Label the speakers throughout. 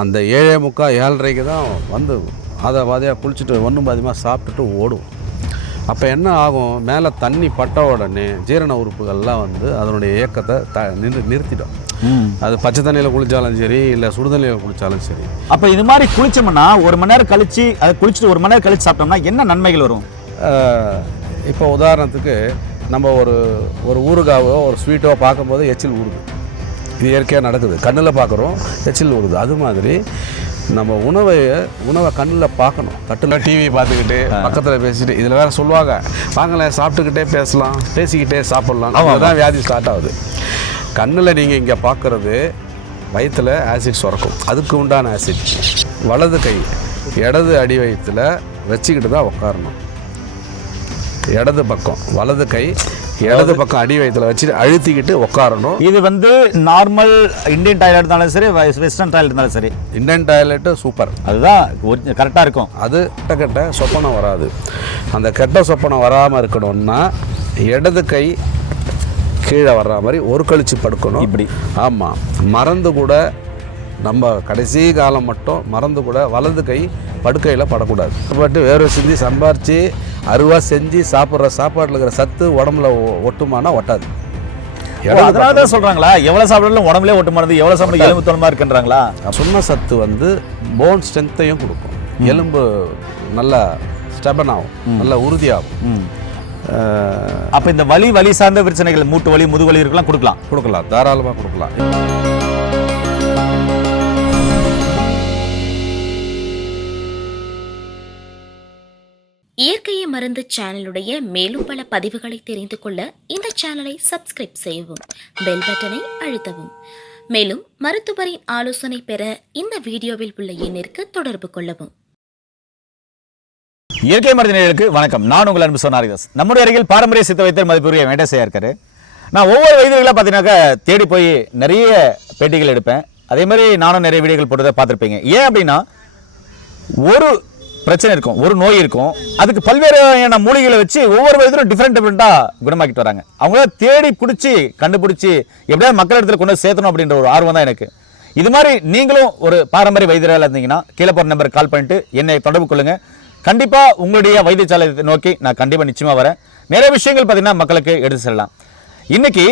Speaker 1: அந்த ஏழே முக்கால் ஏழரைக்கு தான் வந்து அதை பாதையாக குளிச்சுட்டு ஒன்றும் பாதியமாக சாப்பிட்டுட்டு ஓடும். அப்போ என்ன ஆகும்? மேலே தண்ணி பட்ட உடனே ஜீரண உறுப்புகள்லாம் வந்து அதனுடைய இயக்கத்தை த நின்று நிறுத்திடும். அது பச்சை தண்ணியில் குளித்தாலும் சரி இல்லை சுடுதண்ணியில் குளித்தாலும் சரி.
Speaker 2: அப்ப இது மாதிரி குளிச்சோம்னா ஒரு மணி நேரம் கழிச்சு அதை குளிச்சுட்டு ஒரு மணி நேரம் கழிச்சு சாப்பிட்டோம்னா என்ன நன்மைகள் வரும்?
Speaker 1: இப்போ உதாரணத்துக்கு நம்ம ஒரு ஒரு ஊறுகாவோ ஒரு ஸ்வீட்டோ பார்க்கும்போது எச்சில் ஊறுது. இது இயற்கையாக நடக்குது. கண்ணில் பார்க்குறோம் எச்சில் ஊறுது. அது மாதிரி நம்ம உணவை உணவை கண்ணில் பார்க்கணும் தட்டில் டிவி பார்த்துக்கிட்டு பக்கத்தில் பேசிட்டு இதில் வேற சொல்லுவாங்க. வாங்களேன் சாப்பிட்டுக்கிட்டே பேசலாம் பேசிக்கிட்டே சாப்பிட்லாம். அதுதான் வியாதி ஸ்டார்ட் ஆகுது. கண்ணில் நீங்கள் இங்கே பார்க்குறது வயிற்றில் ஆசிட் சுரக்கும். அதுக்கு உண்டான ஆசிட் வலது கை இடது அடி வயிற்றில் வச்சுக்கிட்டு தான் உட்காரணும் இடது பக்கம் வலது கை இடது பக்கம் அடி வயிற்றுல வச்சுட்டு அழுத்திக்கிட்டு உட்காரணும்
Speaker 2: இது வந்து நார்மல் இந்தியன் டாய்லெட் இருந்தாலும் சரி வெஸ்டர்ன் டாய்லெட் இருந்தாலும் சரி.
Speaker 1: இந்தியன் டாய்லெட்டு சூப்பர்
Speaker 2: அதுதான் கரெக்டாக இருக்கும்.
Speaker 1: அது கெட்ட கெட்ட சொப்பனம் வராது. அந்த கெட்ட சொப்பனம் வராமல் இருக்கணும்னா இடது கை கீழே வர்ற மாதிரி ஒரு கழிச்சு படுக்கணும்.
Speaker 2: இப்படி.
Speaker 1: ஆமாம் மறந்து கூட நம்ம கடைசி காலம் மட்டும் மறந்து கூட வலது கை படுக்கையில் படக்கூடாது. பட்டு வேர்வை சிந்தி சம்பாரித்து அருவா செஞ்சு சாப்பிட்ற சாப்பாட்டில் இருக்கிற சத்து உடம்புல ஒட்டுமானா ஒட்டாது.
Speaker 2: அதனால தான் சொல்றாங்களா? எவ்வளவு சாப்பிட்டாலும் உடம்புலே ஒட்டு மாறுது எவ்வளவு சாப்பிட எலும்பு தோணமா இருக்குன்றாங்களா?
Speaker 1: சொன்ன சத்து வந்து போன் ஸ்ட்ரென்த்தையும் கொடுக்கும். எலும்பு நல்லா ஸ்டெபன் ஆகும். நல்லா உறுதியாகும்.
Speaker 2: அப்ப இந்த வலி வலி சார்ந்த பிரச்சனைகள் மூட்டு வலி முதுகு இருக்கலாம் கொடுக்கலாம்.
Speaker 1: கொடுக்கலாம். தாராளமாக கொடுக்கலாம்.
Speaker 3: மருந்து சேனலுடைய மேலும் பல பதிவுகளை தெரிந்து கொள்ள இந்த சேனலை சப்ஸ்கிரைப் செய்யவும் பெல் பட்டனை அழுத்தவும். மேலும் மருத்துவரின் ஆலோசனை பெற இந்த வீடியோவில் உள்ள எண்ணிற்கு தொடர்பு கொள்ளவும்.
Speaker 2: இயற்கை மருந்தினர்களுக்கு வணக்கம். நான் உங்கள் அன்பு சொன்னாரிதாஸ் நம்முடைய அருகில் பாரம்பரிய சித்த வைத்தியர் மதிப்புரிய வெங்கடேசையா இருக்காரு. நான் ஒவ்வொரு வயதுகளாக பார்த்தீங்கன்னாக்கா தேடி போய் நிறைய பேட்டிகள் எடுப்பேன். அதே மாதிரி நானும் நிறைய வீடியோகள் போட்டதை பார்த்துருப்பீங்க. ஏன் அப்படின்னா ஒரு பிரச்சனை இருக்கும். ஒரு நோய் இருக்கும். அதுக்கு பல்வேறு வகையான மூலிகைகளை வச்சு ஒவ்வொரு விதத்திலும் டிஃப்ரெண்ட் டிஃப்ரெண்ட்டாக குணமாக்கிட்டு வராங்க. அவங்கள தேடி பிடிச்சி கண்டுபிடிச்சி எப்படியாவது மக்கள் இடத்துல கொண்டு சேர்த்தணும் அப்படின்ற ஒரு ஆர்வம் தான் எனக்கு. இது மாதிரி நீங்களும் ஒரு பாரம்பரிய வைத்தியராக இருந்தீங்கன்னா கீழே போகிற நம்பருக்கு கால் பண்ணிட்டு என்னை தொடர்பு கொள்ளுங்கள் கண்டிப்பாக உங்களுடைய வைத்தியசாலையை நோக்கி நான் கண்டிப்பாக நிச்சயமாக வரேன். நிறைய விஷயங்கள் பார்த்தீங்கன்னா மக்களுக்கு எடுத்து செல்லலாம். இன்னைக்கு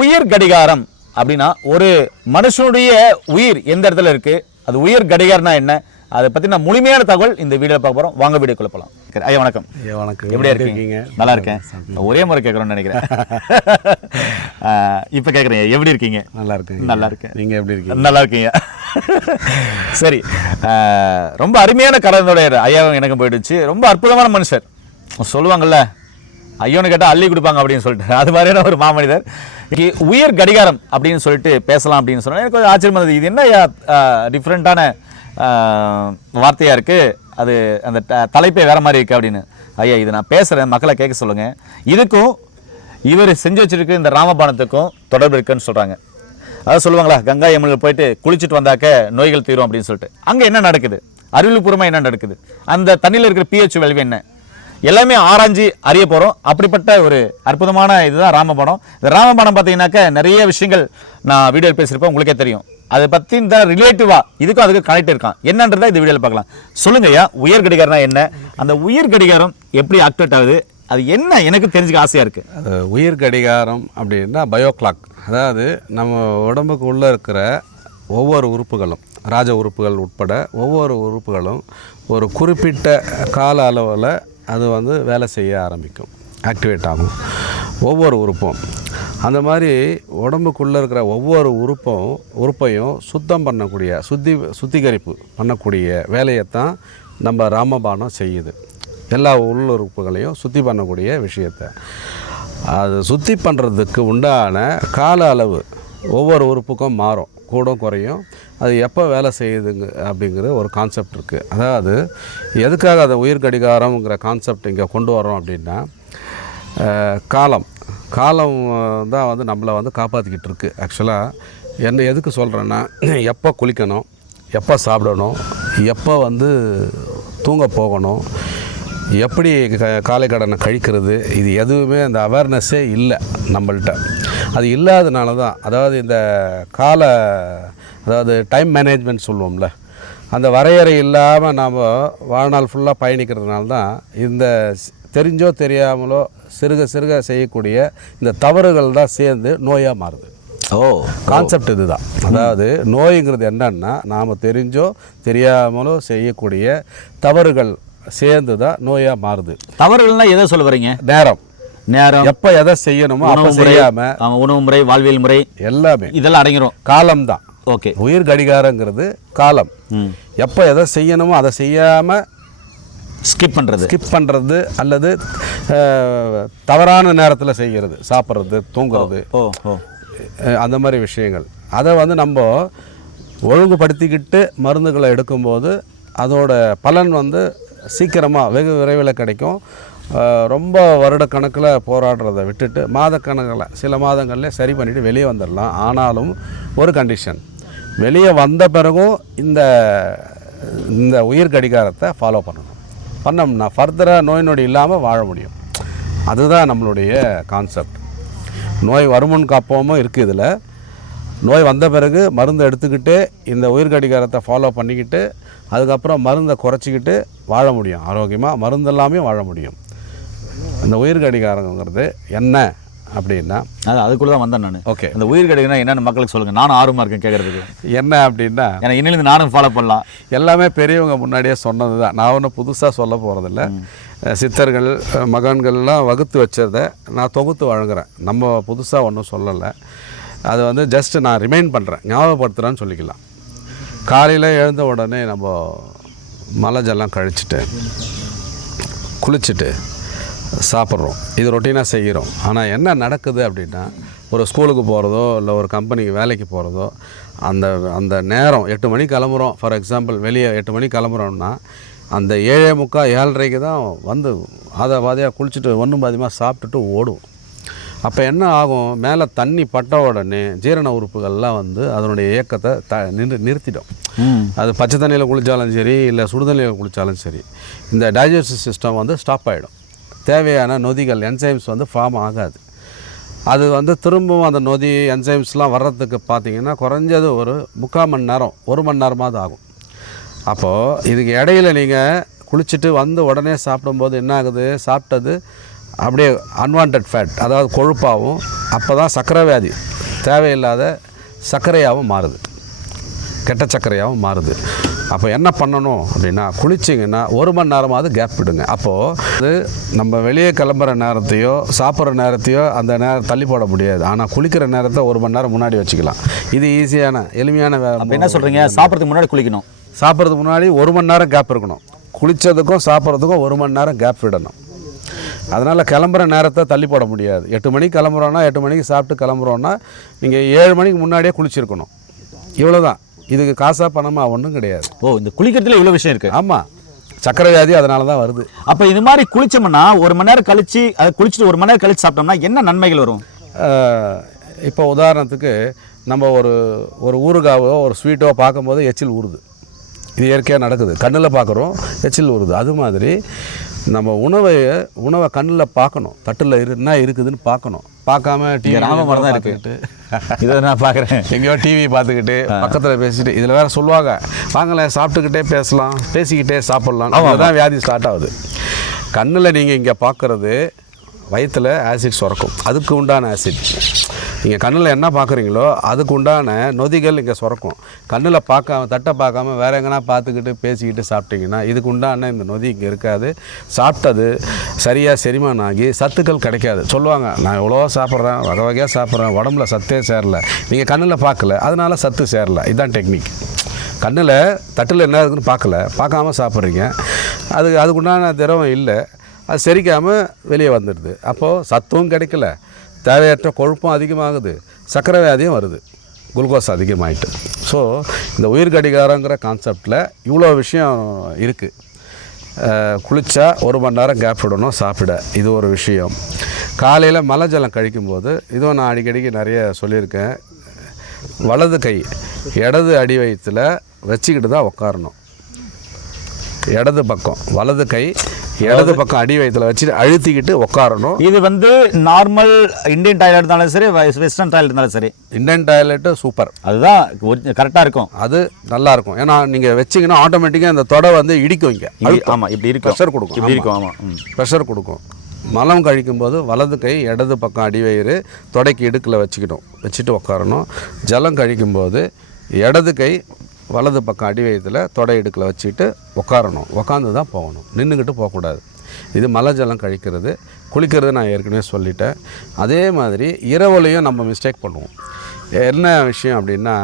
Speaker 2: உயிர் கடிகாரம் அப்படின்னா ஒரு மனுஷனுடைய உயிர் எந்த இடத்துல இருக்குது அது உயிர் கடிகாரம்னா என்ன? அதை பற்றின முழுமையான தகவல் இந்த வீடியோ பார்க்க போகிறோம் வாங்க வீடியோ சரி, ஐயா வணக்கம்.
Speaker 1: ஐயா, வணக்கம்.
Speaker 2: எப்படி இருக்கீங்க? நல்லா இருக்கேன். ஒரே முறை கேட்குறோம்னு நினைக்கிறேன். இப்போ கேட்குறேன் எப்படி இருக்கீங்க?
Speaker 1: நல்லா இருக்கு
Speaker 2: நல்லா இருக்கேன்.
Speaker 1: நீங்கள் எப்படி இருக்கீங்க?
Speaker 2: நல்லா இருக்கீங்க சரி ரொம்ப அருமையான கலந்தோடைய ஐயாவும் எனக்கும் போயிடுச்சு. ரொம்ப அற்புதமான மனுஷர். சொல்லுவாங்கல்ல ஐயோன்னு கேட்டால் அள்ளி கொடுப்பாங்க அப்படின்னு சொல்லிட்டு. அது மாதிரியான ஒரு மாமனிதர். உயர் கடிகாரம் அப்படின்னு சொல்லிட்டு பேசலாம் அப்படின்னு சொன்னா எனக்கு கொஞ்சம் ஆச்சரியமா இருந்தது. இது என்ன டிஃப்ரெண்ட்டான வார்த்தையாக இருக்குது அது அந்த த- தலைப்பே வேறு மாதிரி இருக்குது அப்படின்னு. ஐயா இது நான் பேசுகிறேன் மக்களை கேட்க சொல்லுங்கள் இதுக்கும் இவர் செஞ்சு வச்சுருக்கு இந்த ராமபானத்துக்கும் தொடர்பு இருக்குன்னு சொல்கிறாங்க அதாவது சொல்லுவாங்களா? கங்கா யமுனில் போயிட்டு குளிச்சுட்டு வந்தாக்க நோய்கள் தீரும் அப்படின்னு சொல்லிட்டு. அங்கே என்ன நடக்குது? அறிவியல்பூர்வமாக என்ன நடக்குது? அந்த தண்ணியில் இருக்கிற பிஹெச் விளைவு என்ன? எல்லாமே ஆராய்ஞ்சு அறிய போகிறோம் அப்படிப்பட்ட ஒரு அற்புதமான இதுதான் ராமபானம். இந்த ராமபானம் பார்த்தீங்கன்னாக்க நிறைய விஷயங்கள் நான் வீடியோவில் பேசியிருப்பேன். உங்களுக்கே தெரியும். அதை பற்றி இந்த ரிலேட்டிவா இதுக்கும் அதுக்கு கனெக்ட் இருக்கான். என்னன்றதை இந்த வீடியோவில் பார்க்கலாம். சொல்லுங்க ஐயா உயர் கடிகாரம்னா என்ன? அந்த உயர் கடிகாரம் எப்படி ஆக்டிவேட் ஆகுது? அது என்ன எனக்கு தெரிஞ்சுக்க ஆசையாக இருக்குது
Speaker 1: உயிர் கடிகாரம் அப்படின்னா பயோ கிளாக் அதாவது நம்ம உடம்புக்கு உள்ளே இருக்கிற ஒவ்வொரு உறுப்புகளும் ராஜ உறுப்புகள் உட்பட ஒவ்வொரு உறுப்புகளும் ஒரு குறிப்பிட்ட கால அளவில் அது வந்து வேலை செய்ய ஆரம்பிக்கும் ஆக்டிவேட் ஆகும். ஒவ்வொரு உறுப்பும். அந்த மாதிரி உடம்புக்குள்ளே இருக்கிற ஒவ்வொரு உறுப்பும் உறுப்பையும் சுத்தம் பண்ணக்கூடிய சுத்தி சுத்திகரிப்பு பண்ணக்கூடிய வேலையைத்தான் நம்ம ராமபானம் செய்யுது. எல்லா உள்ளுறுப்புகளையும் சுத்தி பண்ணக்கூடிய விஷயத்தை. அது சுத்தி பண்ணுறதுக்கு உண்டான கால அளவு ஒவ்வொரு உறுப்புக்கும் மாறும். கூடும் குறையும். அது எப்போ வேலை செய்யுதுங்க அப்படிங்கிற ஒரு கான்செப்ட் இருக்குது அதாவது எதுக்காக அதை உயிர் கடிகாரம்ங்கிற கான்செப்ட் இங்கே கொண்டு வரோம் அப்படின்னா காலம். காலம் தான் வந்து நம்மளை வந்து காப்பாற்றிக்கிட்டு இருக்குது ஆக்சுவலாக என்ன எதுக்கு சொல்கிறேன்னா எப்போ குளிக்கணும் எப்போ சாப்பிடணும் எப்போ வந்து தூங்க போகணும் எப்படி க காலை கடனை கழிக்கிறது இது எதுவுமே அந்த அவேர்னஸ்ஸே இல்லை நம்மள்கிட்ட அது இல்லாதனால தான் அதாவது இந்த கால அதாவது டைம் மேனேஜ்மெண்ட் சொல்லுவோம்ல அந்த வரையறை இல்லாமல் நாம் வாழ்நாள் ஃபுல்லாக பயணிக்கிறதுனால தான் இந்த தெரிஞ்சோ தெரியாமலோ சிறுக சிறுக செய்யக்கூடிய இந்த தவறுகள் தான் சேர்ந்து நோயாக மாறுது.
Speaker 2: ஓ
Speaker 1: கான்செப்ட் இதுதான். அதாவது நோய்ங்கிறது என்னன்னா நாம் தெரிஞ்சோ தெரியாமலோ செய்யக்கூடிய தவறுகள் சேர்ந்து தான் நோயாக மாறுது.
Speaker 2: தவறுகள்னா எதை சொல்ல வரீங்க?
Speaker 1: நேரம்.
Speaker 2: நேரம்.
Speaker 1: எப்போ எதை செய்யணுமோ அப்போ
Speaker 2: உணவு முறை
Speaker 1: செய்யாம
Speaker 2: ஆமா, உணவு முறை வாழ்வியல் முறை
Speaker 1: எல்லாமே.
Speaker 2: இதெல்லாம் அடங்கிரும்.
Speaker 1: காலம்தான்
Speaker 2: ஓகே.
Speaker 1: உயிர் கடிகாரங்கிறது காலம்.
Speaker 2: ம்.
Speaker 1: எப்போ எதை செய்யணுமோ அதை செய்யாமல்
Speaker 2: ஸ்கிப் பண்றது.
Speaker 1: ஸ்கிப் பண்ணுறது அல்லது தவறான நேரத்தில் செய்கிறது. சாப்பிட்றது தூங்குறது.
Speaker 2: ஓ ஓ.
Speaker 1: அந்த மாதிரி விஷயங்கள். அதை வந்து நம்ம ஒழுங்குபடுத்திக்கிட்டு மருந்துகளை எடுக்கும்போது அதோட பலன் வந்து சீக்கிரமாக வெகு விரைவில் கிடைக்கும். ரொம்ப வருடக்கணக்கில் போராடுறதை விட்டுட்டு மாதக்கணக்கில் சில மாதங்களில் சரி பண்ணிவிட்டு வெளியே வந்துடலாம். ஆனாலும் ஒரு கண்டிஷன் வெளியே வந்த பிறகும் இந்த இந்த உயிர் கடிகாரத்தை ஃபாலோ பண்ணணும். பண்ணோம்னா ஃபர்தராக நோய் நொடி இல்லாமல் வாழ முடியும். அதுதான் நம்மளுடைய கான்செப்ட் நோய் வருமுன் காப்போமும் இருக்குது இதில். நோய் வந்த பிறகு மருந்து எடுத்துக்கிட்டு இந்த உயிர் கடிகாரத்தை ஃபாலோ பண்ணிக்கிட்டு அதுக்கப்புறம் மருந்தை குறைச்சிக்கிட்டு வாழ முடியும். ஆரோக்கியமாக மருந்து எல்லாமே வாழ முடியும். இந்த உயிர் கடிகாரங்கிறது என்ன? அப்படின்னா?
Speaker 2: அது அதுக்குள்ள தான் வந்தேன் நான்.
Speaker 1: ஓகே
Speaker 2: அந்த உயிர் கிடைக்குன்னா என்னன்னு மக்களுக்கு சொல்லுங்க. நானும் ஆர்வமா இருக்கேன் கேட்கறதுக்கு
Speaker 1: என்ன அப்படின்னா?
Speaker 2: ஏன்னா இன்னிலிருந்து நானும் ஃபாலோ பண்ணலாம்.
Speaker 1: எல்லாமே பெரியவங்க முன்னாடியே சொன்னது தான் நான் ஒன்றும் புதுசாக சொல்ல போகிறதில்ல சித்தர்கள் மகான்கள்லாம் வகுத்து வச்சதை நான் தொகுத்து வழங்குறேன். நம்ம புதுசாக ஒன்றும் சொல்லலை. அது வந்து ஜஸ்ட் நான் ரிமைண்ட் பண்ணுறேன் ஞாபகப்படுத்துகிறேன்னு சொல்லிக்கலாம். காலையில் எழுந்த உடனே நம்ம மலை ஜலம் கழிச்சிட்டு குளிச்சுட்டு சாப்பிட்றோம். இது ரொட்டீனாக செய்கிறோம். ஆனால் என்ன நடக்குது அப்படின்னா ஒரு ஸ்கூலுக்கு போகிறதோ இல்லை ஒரு கம்பெனிக்கு வேலைக்கு போகிறதோ அந்த அந்த நேரம் எட்டு மணிக்கு கிளம்புறோம். ஃபார் எக்ஸாம்பிள் வெளியே எட்டு மணிக்கு கிளம்புறோம்னா அந்த ஏழே முக்கால் ஏழரைக்கு தான் வந்து அதை பாதையாக குளிச்சுட்டு ஒன்றும் பாதியமாக சாப்பிட்டுட்டு ஓடுவோம். அப்போ என்ன ஆகும்? மேலே தண்ணி பட்ட உடனே ஜீரண உறுப்புகள்லாம் வந்து அதனுடைய இயக்கத்தை த நின்று நிறுத்திடும். அது பச்சை தண்ணியில் குளித்தாலும் சரி இல்லை சுடுதண்ணியில் குளித்தாலும் சரி இந்த டைஜஸ்டிவ் சிஸ்டம் வந்து ஸ்டாப் ஆகிடும் தேவையான நொதிகள் என்சைம்ஸ் வந்து ஃபார்ம் ஆகாது. அது வந்து திரும்பவும் அந்த நொதி என்சைம்ஸ்லாம் வர்றதுக்கு பார்த்தீங்கன்னா குறைஞ்சது ஒரு முக்கால் மணி நேரம் ஒரு மணி நேரமாவது ஆகும். அப்போது இதுக்கு இடையில நீங்கள் குளிச்சுட்டு வந்து உடனே சாப்பிடும்போது என்ன ஆகுது? சாப்பிட்டது அப்படியே அன்வான்ட் ஃபேட் அதாவது கொழுப்பாகவும் அப்போ தான் சர்க்கரை வியாதி தேவையில்லாத சர்க்கரையாகவும் மாறுது. கெட்ட சர்க்கரையாகவும் மாறுது. அப்போ என்ன பண்ணணும் அப்படின்னா குளிச்சிங்கன்னா ஒரு மணி நேரமாவது கேப் விடுங்க. அப்போது அது நம்ம வெளியே கிளம்புற நேரத்தையோ சாப்பிட்ற நேரத்தையோ அந்த நேரம் தள்ளி போட முடியாது. ஆனால் குளிக்கிற நேரத்தை ஒரு மணி நேரம் முன்னாடி வச்சுக்கலாம். இது ஈஸியான எளிமையான
Speaker 2: என்ன சொல்றீங்க? சாப்பிட்றதுக்கு முன்னாடி குளிக்கணும்.
Speaker 1: சாப்பிட்றதுக்கு முன்னாடி ஒரு மணி நேரம் கேப் இருக்கணும். குளித்ததுக்கும் சாப்பிட்றதுக்கும் ஒரு மணி நேரம் கேப் விடணும். அதனால் கிளம்புற நேரத்தை தள்ளி போட முடியாது. எட்டு மணிக்கு கிளம்புறோன்னா எட்டு மணிக்கு சாப்பிட்டு கிளம்புறோன்னா நீங்கள் ஏழு மணிக்கு முன்னாடியே குளிச்சிருக்கணும். இவ்வளோ தான் இதுக்கு காசாக பணமாக ஒன்றும் கிடையாது.
Speaker 2: ஓ இந்த குளிக்கிறதுல இவ்வளவு விஷயம் இருக்கு.
Speaker 1: ஆமாம் சக்கரை வியாதி அதனால தான் வருது.
Speaker 2: அப்ப இது மாதிரி குளிச்சோம்னா ஒரு மணி நேரம் கழிச்சு அதை குளிச்சுட்டு ஒரு மணி நேரம் கழிச்சு சாப்பிட்டோம்னா என்ன நன்மைகள் வரும்?
Speaker 1: இப்போ உதாரணத்துக்கு நம்ம ஒரு ஒரு ஊறுகாவோ ஒரு ஸ்வீட்டோ பார்க்கும்போது எச்சில் ஊறுது. இது இயற்கையாக நடக்குது. கண்ணில் பார்க்குறோம் எச்சில் ஊறுது. அது மாதிரி நம்ம உணவை உணவை கண்ணில் பார்க்கணும். தட்டில் இரு என்ன இருக்குதுன்னு பார்க்கணும். பார்க்காம டிவி
Speaker 2: ராம மரம் தான் இருக்கு இதை நான் பார்க்குறேன்.
Speaker 1: எங்கேயோ டிவி பார்த்துக்கிட்டு பக்கத்தில் பேசிட்டு இதில் வேற சொல்லுவாங்க. வாங்களேன் சாப்பிட்டுக்கிட்டே பேசலாம் பேசிக்கிட்டே சாப்பிட்லாம். தான் வியாதி ஸ்டார்ட் ஆகுது. கண்ணில் நீங்கள் இங்கே பார்க்குறது வயிற்றில் ஆசிட் சுரக்கும். அதுக்கு உண்டான ஆசிட் நீங்கள் கண்ணில் என்ன பார்க்குறீங்களோ அதுக்கு உண்டான நொதிகள் இங்கே சுரக்கும். கண்ணில் பார்க்காம தட்டை பார்க்காம வேற எங்கன்னா பார்த்துக்கிட்டு பேசிக்கிட்டு சாப்பிட்டீங்கன்னா இதுக்கு உண்டான இந்த நொதி இங்கே இருக்காது. சாப்பிட்டது சரியாக செரிமானம் ஆகி சத்துக்கள் கிடைக்காது. சொல்லுவாங்க நான் எவ்வளோ சாப்பிட்றேன் வகை வகையாக சாப்பிட்றேன் உடம்புல சத்தே சேரல. நீங்கள் கண்ணில் பார்க்கல அதனால சத்து சேரல. இதுதான் டெக்னிக். கண்ணில் தட்டில் என்ன இருக்குன்னு பார்க்கல பார்க்காம சாப்பிட்றீங்க. அது அதுக்குண்டான திரவம் இல்லை. அது செரிக்காமல் வெளியே வந்துடுது. அப்போது சத்தும் கிடைக்கல. தேவையற்ற கொழுப்பும் அதிகமாகுது சக்கரை வியாதியும் வருது குளுக்கோஸ் அதிகமாகிட்டு ஸோ இந்த உயிர் கடிகாரங்கிற கான்செப்டில் இவ்வளோ விஷயம் இருக்குது குளித்தா ஒரு மணி நேரம் கேப் விடணும் சாப்பிட. இது ஒரு விஷயம். காலையில் மலை ஜலம் கழிக்கும்போது இதுவும் நான் அடிக்கடிக்கு நிறைய சொல்லியிருக்கேன். வலது கை இடது அடி வயிற்றில் வச்சுக்கிட்டு தான் உட்காரணும் இடது பக்கம் வலது கை இடது பக்கம் அடி வயிற்றுல வச்சுட்டு அழுத்திக்கிட்டு உட்காரணும்
Speaker 2: இது வந்து நார்மல் இந்தியன் டாய்லெட் இருந்தாலும் சரி வெஸ்டர்ன் டாய்லெட் இருந்தாலும் சரி.
Speaker 1: இந்தியன் டாய்லெட்டு சூப்பர்
Speaker 2: அதுதான் கரெக்டாக இருக்கும்.
Speaker 1: அது நல்லா இருக்கும். ஏன்னா நீங்கள் வச்சிங்கன்னா ஆட்டோமேட்டிக்காக அந்த தொடை வந்து இடிக்கும் இங்கே.
Speaker 2: இப்படி- ஆமா இப்படி இருக்கும்.
Speaker 1: ப்ரெஷர் கொடுக்கும்.
Speaker 2: இப்படி இருக்கும் ஆமா. ம்.
Speaker 1: ப்ரெஷர் கொடுக்கும். மலம் கழிக்கும்போது வலது கை இடது பக்கம் அடிவயிறு தொடைக்கு இடுக்கில் வச்சுக்கணும் வச்சுட்டு உட்காரணும் ஜலம் கழிக்கும்போது இடது கை வலது பக்கம் அடிவயத்தில் தொடை இடுக்கில் வச்சுட்டு உட்காரணும் உட்காந்து தான் போகணும். நின்றுக்கிட்டு போகக்கூடாது. இது மலை ஜலம் கழிக்கிறது. குளிக்கிறது நான் ஏற்கனவே சொல்லிட்டேன். அதே மாதிரி இரவுலையும் நம்ம மிஸ்டேக் பண்ணுவோம். என்ன விஷயம் அப்படின்னா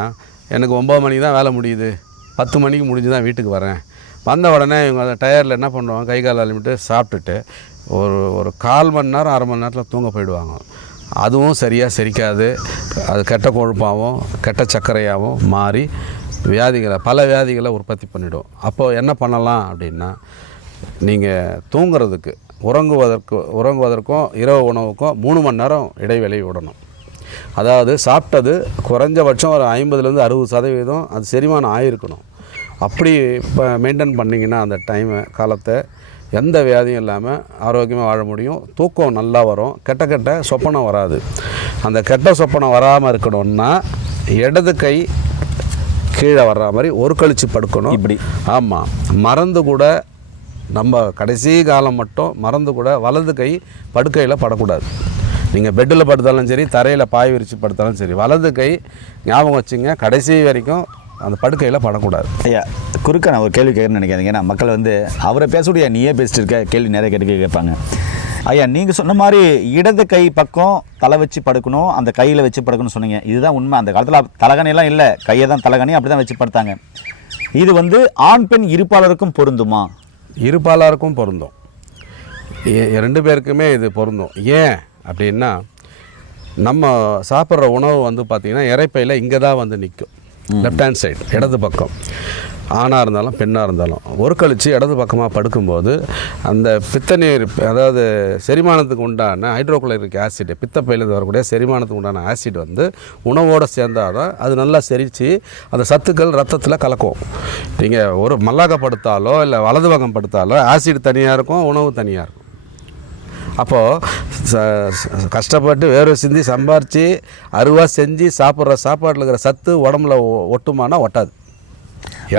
Speaker 1: எனக்கு ஒம்பது மணிக்கு தான் வேலை முடியுது. பத்து மணிக்கு முடிஞ்சு தான் வீட்டுக்கு வரேன். வந்த உடனே இவங்க டயரில் என்ன பண்ணுவாங்க? கை கால் அலுமிட்டு சாப்பிட்டுட்டு ஒரு ஒரு கால் மணி நேரம் அரை மணி நேரத்தில் தூங்க போயிடுவாங்க. அதுவும் சரியாக செரிக்காது. அது கெட்ட கொழுப்பாகவும் கெட்ட சர்க்கரையாகவும் மாறி வியாதிகளை பல வியாதிகளை உற்பத்தி பண்ணிவிடும் அப்போது என்ன பண்ணலாம் அப்படின்னா நீங்கள் தூங்குறதுக்கு உறங்குவதற்கு உறங்குவதற்கும் இரவு உணவுக்கும் மூணு மணி நேரம் இடைவெளி விடணும். அதாவது சாப்பிட்டது குறைஞ்சபட்சம் ஒரு ஐம்பதுலேருந்து அறுபது சதவீதம் அது செரிமானம் ஆகிருக்கணும் அப்படி இப்போ மெயின்டைன் பண்ணிங்கன்னா அந்த டைமை காலத்தை எந்த வியாதியும் இல்லாமல் ஆரோக்கியமாக வாழ முடியும். தூக்கம் நல்லா வரும். கெட்ட கெட்ட சொப்பனம் வராது. அந்த கெட்ட சொப்பனம் வராமல் இருக்கணும்னா இடது கை கீழே வர்ற மாதிரி ஒரு கழிச்சு படுக்கணும்.
Speaker 2: இப்படி.
Speaker 1: ஆமாம் மறந்து கூட நம்ம கடைசி காலம் மட்டும் மறந்து கூட வலது கை படுக்கையில் படக்கூடாது. நீங்கள் பெட்டில் படுத்தாலும் சரி தரையில் பாய் விரித்து படுத்தாலும் சரி வலது கை ஞாபகம் வச்சுங்க. கடைசி வரைக்கும் அந்த படுக்கையில் படக்கூடாது.
Speaker 2: ஐயா குறுக்க நான் ஒரு கேள்வி கேட்கணும்னு நினைக்காதீங்க. ஏன்னா மக்கள் வந்து அவரை பேசக்கூடிய நீயே பேசிட்டு இருக்க கேள்வி நிறைய கேட்டு கேட்பாங்க. ஐயா நீங்கள் சொன்ன மாதிரி இடது கை பக்கம் தலை வச்சு படுக்கணும் அந்த கையில் வச்சு படுக்கணும்னு சொன்னீங்க. இதுதான் உண்மை. அந்த காலத்தில் தலகணியெல்லாம் இல்லை. கையை தான் தலகணி அப்படி தான் வச்சு படுத்தாங்க. இது வந்து ஆண் பெண் இருப்பாளருக்கும் பொருந்துமா?
Speaker 1: இருபாலாருக்கும் பொருந்தும். ரெண்டு பேருக்குமே இது பொருந்தும். ஏன் அப்படின்னா நம்ம சாப்பிட்ற உணவு வந்து பார்த்திங்கன்னா இறைப்பையில் இங்கே தான் வந்து நிற்கும் லெஃப்ட் ஹேண்ட் சைடு இடது பக்கம். ஆணாக இருந்தாலும் பெண்ணாக இருந்தாலும். ஒரு கழிச்சு இடது பக்கமாக படுக்கும்போது அந்த பித்தநீர் அதாவது செரிமானத்துக்கு உண்டான ஹைட்ரோகுளோரிக் ஆசிட் பித்தப்பையிலேருந்து வரக்கூடிய செரிமானத்துக்கு உண்டான ஆசிட் வந்து உணவோடு சேர்ந்தால் தான் அது நல்லா செரித்து அந்த சத்துக்கள் ரத்தத்தில் கலக்கும். நீங்கள் ஒரு மல்லாக்க படுத்தாலோ இல்லை வலது பக்கம் படுத்தாலோ ஆசிட் தனியாக இருக்கும் உணவு தனியாக இருக்கும். அப்போது கஷ்டப்பட்டு வேர்வை சிந்தி சம்பாரித்து அருவா செஞ்சு சாப்பிட்ற சாப்பாட்டில் இருக்கிற சத்து உடம்புல ஒட்டுமானா ஒட்டாது.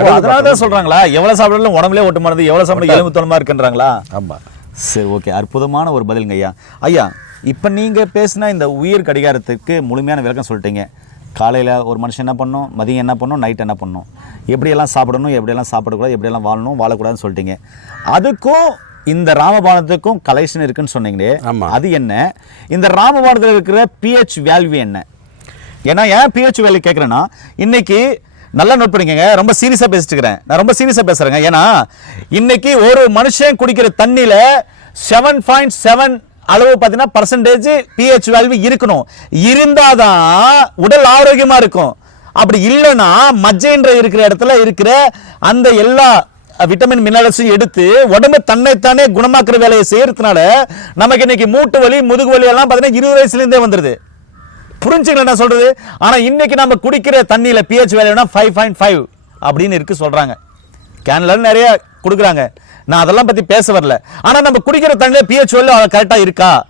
Speaker 2: அதனால தான் சொல்கிறாங்களா எவ்வளோ சாப்பிட்டாலும் உடம்புலே ஒட்டு மாறுது எவ்வளோ சாப்பிட எலும்பு தோலமாக இருக்குன்றாங்களா?
Speaker 1: ஆமாம்
Speaker 2: சரி ஓகே. அற்புதமான ஒரு பதிலுங்க ஐயா. ஐயா இப்போ நீங்கள் பேசின இந்த உயிர் கடிகாரத்துக்கு முழுமையான விளக்கம் சொல்லிட்டீங்க. காலையில் ஒரு மனுஷன் என்ன பண்ணணும் மதியம் என்ன பண்ணணும் நைட் என்ன பண்ணணும் எப்படியெல்லாம் சாப்பிடணும்? எப்படியெல்லாம் சாப்பிடக்கூடாது? எப்படியெல்லாம் வாழணும்? வாழக்கூடாதுன்னு சொல்லிட்டீங்க. அதுக்கும் இந்த ராமபானத்துக்கும் கலெக்ஷன் இருக்குன்னு சொன்னீங்களே. அது என்ன? இந்த ராமபானத்தில் இருக்கிற பிஹெச் வேல்யூ என்ன? ஏன்னா ஏன் பிஹெச் வேல்யூ கேட்குறேன்னா இன்னைக்கு நல்லா நோட் பண்ணிக்கங்க ரொம்ப சீரியஸாக பேசிட்டு இருக்கிறேன் நான் ரொம்ப சீரியஸாக பேசுறேங்க. ஏன்னா இன்னைக்கு ஒரு மனுஷன் குடிக்கிற தண்ணியில செவன் பாயிண்ட் செவன் அளவு பார்த்தீங்கன்னா பர்சன்டேஜ் பிஹெச் வேல்யூ இருக்கணும். இருந்தாதான் உடல் ஆரோக்கியமா இருக்கும். அப்படி இல்லைன்னா மஜ்ஜைன்ற இருக்கிற இடத்துல இருக்கிற அந்த எல்லா விட்டமின் மினரல்ஸும் எடுத்து உடம்பு தன்னைத்தானே குணமாக்குற வேலையை செய்யறதுனால நமக்கு இன்னைக்கு மூட்டு வலி முதுகு வலி எல்லாம் பார்த்தீங்கன்னா இருபது வயசுலேருந்தே வந்துருது. புரிஞ்சுங்களா என்ன சொல்றது? ஆனால் இன்னைக்கு நம்ம குடிக்கிற தண்ணியில் பிஹெச் வேலைனா ஃபைவ் பாயிண்ட் ஃபைவ் அப்படின்னு இருக்கு சொல்றாங்க. கேன்ல நிறைய கொடுக்குறாங்க. நான் அதெல்லாம் பற்றி பேச வரல. ஆனால் நம்ம குடிக்கிற தண்ணியில் பிஹெச் வேல்யூ கரெக்டாக இருக்கா?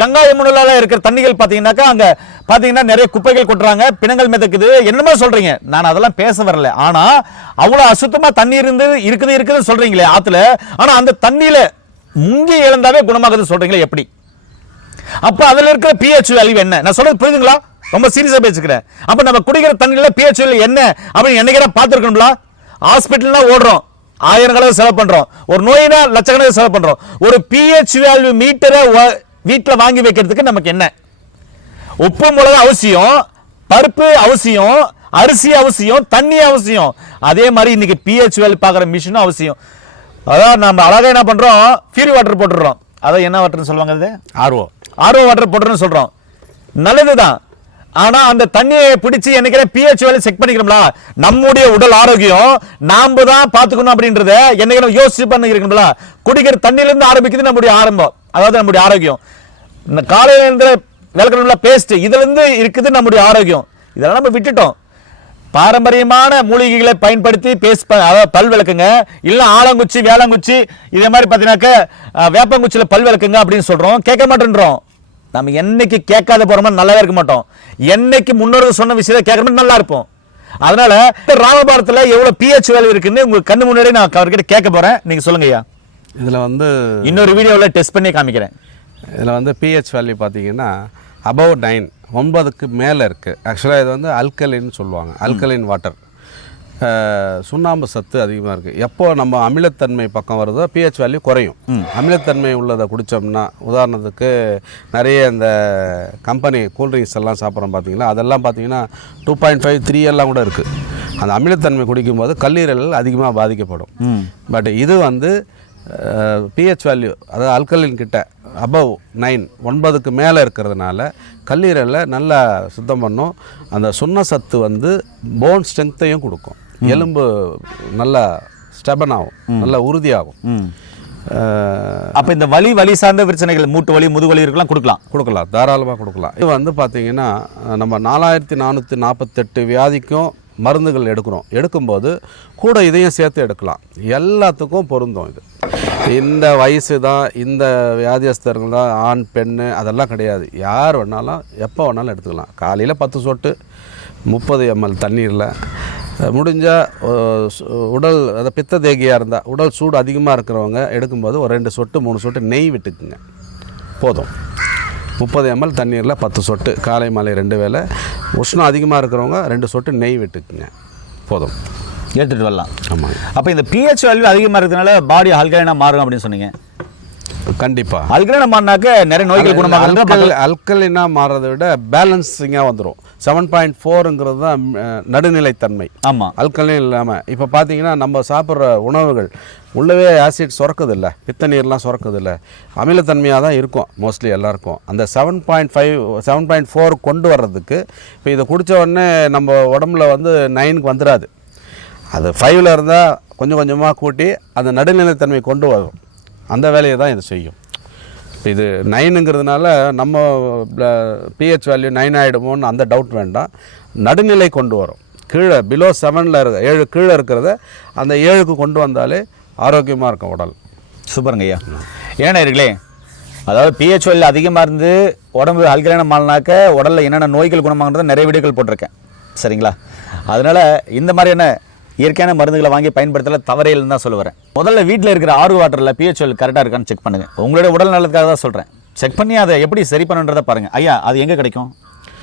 Speaker 2: கங்கா யமுனால இருக்கிற தண்ணிகள் பார்த்தீங்கன்னாக்கா அங்கே பார்த்தீங்கன்னா நிறைய குப்பைகள் கொட்டுறாங்க பிணங்கள் மிதக்குது. என்னமோ சொல்றீங்க. நான் அதெல்லாம் பேச வரல. ஆனால் அவ்வளோ அசுத்தமாக தண்ணி இருந்து இருக்குது இருக்குதுன்னு சொல்றீங்களே ஆற்றுல ஆனால் அந்த தண்ணியில் முங்கி இழந்தாவே குணமாகுதுன்னு சொல்றீங்களே எப்படி? அப்ப அதுல இருக்கிற பிஹெச் வேல்யூ என்ன? நான் சொல்றது புரியுதுங்களா ரொம்ப சீரியஸா பேசிக்கிறேன். அப்ப நம்ம குடிக்கிற தண்ணியில பிஹெச் வேல்யூ என்ன? அப்படின்னு என்னைக்கிற பார்த்துருக்கணும்ல? ஹாஸ்பிட்டல்னா ஓடுறோம். ஆயிரம் கணக்கு செலவு பண்றோம். ஒரு நோயினா லட்சக்கணக்கு செலவு பண்றோம். ஒரு பிஹெச் வேல்யூ மீட்டரை வீட்டுல வாங்கி வைக்கிறதுக்கு நமக்கு என்ன? உப்பு மிளகு அவசியம் பருப்பு அவசியம் அரிசி அவசியம் தண்ணி அவசியம். அதே மாதிரி இன்னைக்கு பிஹெச் வேல்யூ பார்க்குற மிஷினும் அவசியம். அதான் நம்ம அழகா என்ன பண்றோம்? ஃபியூரி வாட்டர் போட்டுடுறோம். அதான் என்ன வாட்டர்னு சொல்லுவாங்க அது?
Speaker 1: ஆர்வம்
Speaker 2: ஆர்ஓ வாட்டர் போட்டுருன்னு சொல்றோம். நல்லதுதான். ஆனா அந்த தண்ணியை பிடிச்சு என்னைக்கிற பிஹெச் வேலை செக் பண்ணிக்கிறோம்ல நம்முடைய உடல் ஆரோக்கியம் நாம தான் பாத்துக்கணும் அப்படின்றத என்னைக்கு யோசிச்சு பண்ணிக்கிறோம்ல குடிக்கிற தண்ணியில இருந்து ஆரம்பிக்குது நம்முடைய ஆரம்பம். அதாவது நம்முடைய ஆரோக்கியம். இந்த காலையில இருந்து விளக்கணும்ல பேஸ்ட் இதுல இருந்து இருக்குது நம்முடைய ஆரோக்கியம். இதெல்லாம் நம்ம விட்டுட்டோம். பாரம்பரியமான மூலிகைகளை பயன்படுத்தி பேஸ்ட் ப- அதாவது பல் விளக்குங்க. இல்லை ஆலங்குச்சி வேளாங்குச்சி இதே மாதிரி பார்த்தீங்கன்னாக்க வேப்பங்குச்சியில் பல் விளக்குங்க அப்படின்னு சொல்கிறோம் கேட்க மாட்டேன்றோம். நம்ம என்னைக்கு கேட்காத போறோமோ நல்லாவே இருக்க மாட்டோம். என்னைக்கு முன்னோர்கள் சொன்ன விஷயத்தை கேட்கறது நல்லா இருப்போம். அதனால ராமபாரத்துல எவ்வளவு பிஹெச் வேல்யூ இருக்குன்னு உங்க கண்ணு முன்னாடி நான் அவர்கிட்ட கேட்க போறேன். நீங்க சொல்லுங்க ஐயா.
Speaker 1: இதில் வந்து
Speaker 2: இன்னொரு வீடியோவில் டெஸ்ட் பண்ணி காமிக்கிறேன்.
Speaker 1: இதில் வந்து பிஹெச் வேல்யூ பார்த்தீங்கன்னா அபவ் நைன் ஒன்பதுக்கு மேலே இருக்குது ஆக்சுவலாக இது வந்து அல்கலின்னு சொல்லுவாங்க. அல்கலின் வாட்டர் சுண்ணாம்பு சத்து அதிகமாக இருக்குது எப்போ நம்ம அமிலத்தன்மை பக்கம் வருதோ பிஹெச் வேல்யூ குறையும். அமிலத்தன்மை உள்ளதை குடித்தோம்னா உதாரணத்துக்கு நிறைய இந்த கம்பெனி கூல்ட்ரிங்க்ஸ் எல்லாம் சாப்பிட்றோம் பார்த்தீங்களா அதெல்லாம் பார்த்தீங்கன்னா டூ பாயிண்ட் ஃபைவ் த்ரீ எல்லாம் கூட இருக்குது அந்த அமிலத்தன்மை குடிக்கும்போது கல்லீரல் அதிகமாக பாதிக்கப்படும். பட் இது வந்து பிஹெச் வேல்யூ அதாவது அல்கலின் கிட்ட அபவ் நைன் ஒன்பதுக்கு மேலே இருக்கிறதுனால கல்லீரலை நல்லா சுத்தம் பண்ணும். அந்த சுண்ண சத்து வந்து போன் ஸ்ட்ரென்த்தையும் கொடுக்கும். எலும்பு நல்லா ஸ்டெபன் ஆகும் நல்லா உறுதியாகும்.
Speaker 2: அப்ப இந்த வலி வலி சார்ந்த பிரச்சனைகள் மூட்டு வலி முதுவலி இருக்கலாம் கொடுக்கலாம்.
Speaker 1: கொடுக்கலாம் தாராளமாக கொடுக்கலாம். இது வந்து பார்த்தீங்கன்னா நம்ம நாலாயிரத்தி நானூற்றி நாற்பத்தெட்டு வியாதிக்கும் மருந்துகள் எடுக்கிறோம். எடுக்கும்போது கூட இதையும் சேர்த்து எடுக்கலாம். எல்லாத்துக்கும் பொருந்தும் இது. இந்த வயசு தான் இந்த வியாதியஸ்தர்கள் தான் ஆண் பெண் அதெல்லாம் கிடையாது. யார் வேணாலும் எப்போ வேணாலும் எடுத்துக்கலாம். காலையில் பத்து சொட்டு முப்பது எம்எல் தண்ணீரில் முடிஞ்சால் உடல் அதை பித்த தேகியாக இருந்தால் உடல் சூடு அதிகமாக இருக்கிறவங்க எடுக்கும்போது ஒரு ரெண்டு சொட்டு மூணு சொட்டு நெய் விட்டுக்குங்க. போதும். முப்பது எம்எல் தண்ணீரில் பத்து சொட்டு காலை மாலை ரெண்டு வேளை. உஷ்ணம் அதிகமாக இருக்கிறவங்க ரெண்டு சொட்டு நெய் விட்டுக்குங்க. போதும்.
Speaker 2: எடுத்துட்டு வரலாம்.
Speaker 1: ஆமாங்க.
Speaker 2: அப்ப இந்த பிஹெச் வேல்யூ அதிகமா இருக்கிறதுனால பாடி அல்கலைனா மாறும் அப்படின்னு சொன்னீங்க.
Speaker 1: கண்டிப்பாக
Speaker 2: அல்கலைனா மாறினாக்க நிறைய நோய்கள் மக்கள்
Speaker 1: அல்கலினா மாறதை விட பேலன்ஸிங்காக வந்துடும் செவன் பாயிண்ட் ஃபோருங்கிறது தான் நடுநிலைத்தன்மை.
Speaker 2: ஆமா.
Speaker 1: அல்கலின் இல்லாமல் இப்போ பார்த்தீங்கன்னா நம்ம சாப்பிட்ற உணவுகள் உள்ளவே ஆசிட் சுரக்குது இல்லை பித்த நீர்லாம் சுரக்குது இல்லை அமிலத்தன்மையாக தான் இருக்கும் மோஸ்ட்லி எல்லாருக்கும். அந்த seven point five seven point four கொண்டு வர்றதுக்கு இப்போ இதை குடிச்ச உடனே நம்ம உடம்புல வந்து நைனுக்கு வந்துடாது அது ஃபைவ்ல இருந்தால் கொஞ்சம் கொஞ்சமாக கூட்டி அந்த நடுநிலைத்தன்மை கொண்டு வரும். அந்த வேலையை தான் இது செய்யும். இது நைனுங்கிறதுனால நம்ம பிஹெச் வேல்யூ நைன் ஆகிடுமோன்னு அந்த டவுட் வேண்டாம். நடுநிலை கொண்டு வரும். கீழே பிலோ செவனில் இருக்க ஏழு கீழே இருக்கிறத அந்த ஏழுக்கு கொண்டு வந்தாலே ஆரோக்கியமாக இருக்கும் உடல்.
Speaker 2: சூப்பருங்க ஐயா. ஏன்னா இருக்கலே அதாவது பிஹெச் வேல்யூ அதிகமாக இருந்து உடம்பு அல்கலைனா மாலினாக்க உடலில் என்னென்ன நோய்கள் குணமாகுன்றத நிறைய வீடியோக்கள் போட்டிருக்கேன். சரிங்களா? அதனால் இந்த மாதிரியான இயற்கையான மருந்துகளை வாங்கி பயன்படுத்தல தவறே இல்லைன்னு தான் சொல்ல வரேன் முதல்ல வீட்டில் இருக்கிற ஆறு வாட்டரில் பிஹெச் வேல்யூ கரெக்டாக இருக்கான்னு செக் பண்ணுங்க. உங்களோட உடல் நலத்துக்காக தான் சொல்கிறேன் செக் பண்ணி அதை எப்படி சரி பண்ணுன்றதை பாருங்க. ஐயா அது எங்கே கிடைக்கும்?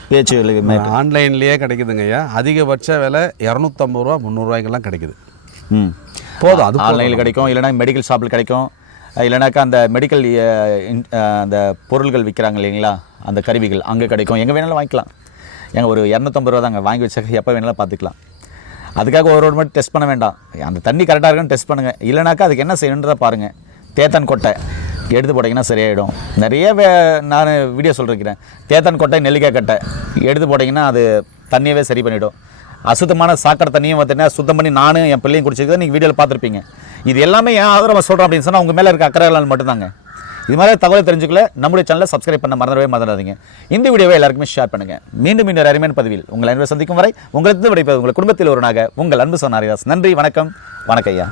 Speaker 2: பிஹெச் வேல்யூ
Speaker 1: ஆன்லைன்லேயே கிடைக்குதுங்க ஐயா. அதிகபட்ச விலை இரநூத்தம்பது ரூபா முந்நூறுரூவாய்க்கெல்லாம் கிடைக்குது.
Speaker 2: ம்.
Speaker 1: போதும் அது
Speaker 2: ஆன்லைனில் கிடைக்கும் இல்லைனா மெடிக்கல் ஷாப்பில் கிடைக்கும். இல்லைனாக்கா அந்த மெடிக்கல் அந்த பொருள்கள் விற்கிறாங்க இல்லைங்களா? அந்த கருவிகள் அங்கே கிடைக்கும். எங்கே வேணாலும் வாங்கிக்கலாம். எங்க ஒரு இரநூத்தம்பது ரூபா தாங்க. வாங்கி வச்சா எப்போ வேணாலும் பார்த்துக்கலாம். அதுக்காக ஒரு ஒரு மட்டும் டெஸ்ட் பண்ண வேண்டாம். அந்த தண்ணி கரெக்டாக இருக்கான்னு டெஸ்ட் பண்ணுங்கள் இல்லைனாக்கா அதுக்கு என்ன செய்யணுன்றதை பாருங்கள் தேத்தன் கொட்டை. எடுத்து போட்டிங்கன்னா சரியாயிடும். நிறைய வே நான் வீடியோ சொல்லிருக்கிறேன். தேத்தன் கொட்டை நெல்லிக்காய் கட்டை. எடுத்து போட்டிங்கன்னா அது தண்ணியவே சரி பண்ணிவிடும் அசுத்தமான சாக்கடை தண்ணியும் பார்த்தீங்கன்னா சுத்தம் பண்ணி நானும் என் பிள்ளையும் குடிச்சிருக்கேன் நீங்கள் வீடியோவில் பார்த்துருப்பீங்க. இது எல்லாமே ஏன் ஆதரவை சொல்கிறேன் அப்படின்னு சொன்னால் உங்கள் மேலே இருக்க அக்கறைகளால் மட்டும்தாங்க. இது மாதிரி தகவலை தெரிஞ்சுக்கல நம்முடைய சேனலை சப்ஸ்கிரைப் பண்ண மறந்துடவே மறந்துடாதீங்க. இந்த வீடியோவை எல்லாருக்குமே ஷேர் பண்ணுங்க. மீண்டும் இன்னொரு அருமையான பதிவில் உங்கள் அன்பை சந்திக்கும் வரை உங்களுக்கு விடைப்பது உங்கள் குடும்பத்தில் ஒருவனாக உங்கள் அன்பு சொன்னாரிதாஸ் நன்றி வணக்கம் வணக்கம் ஐயா.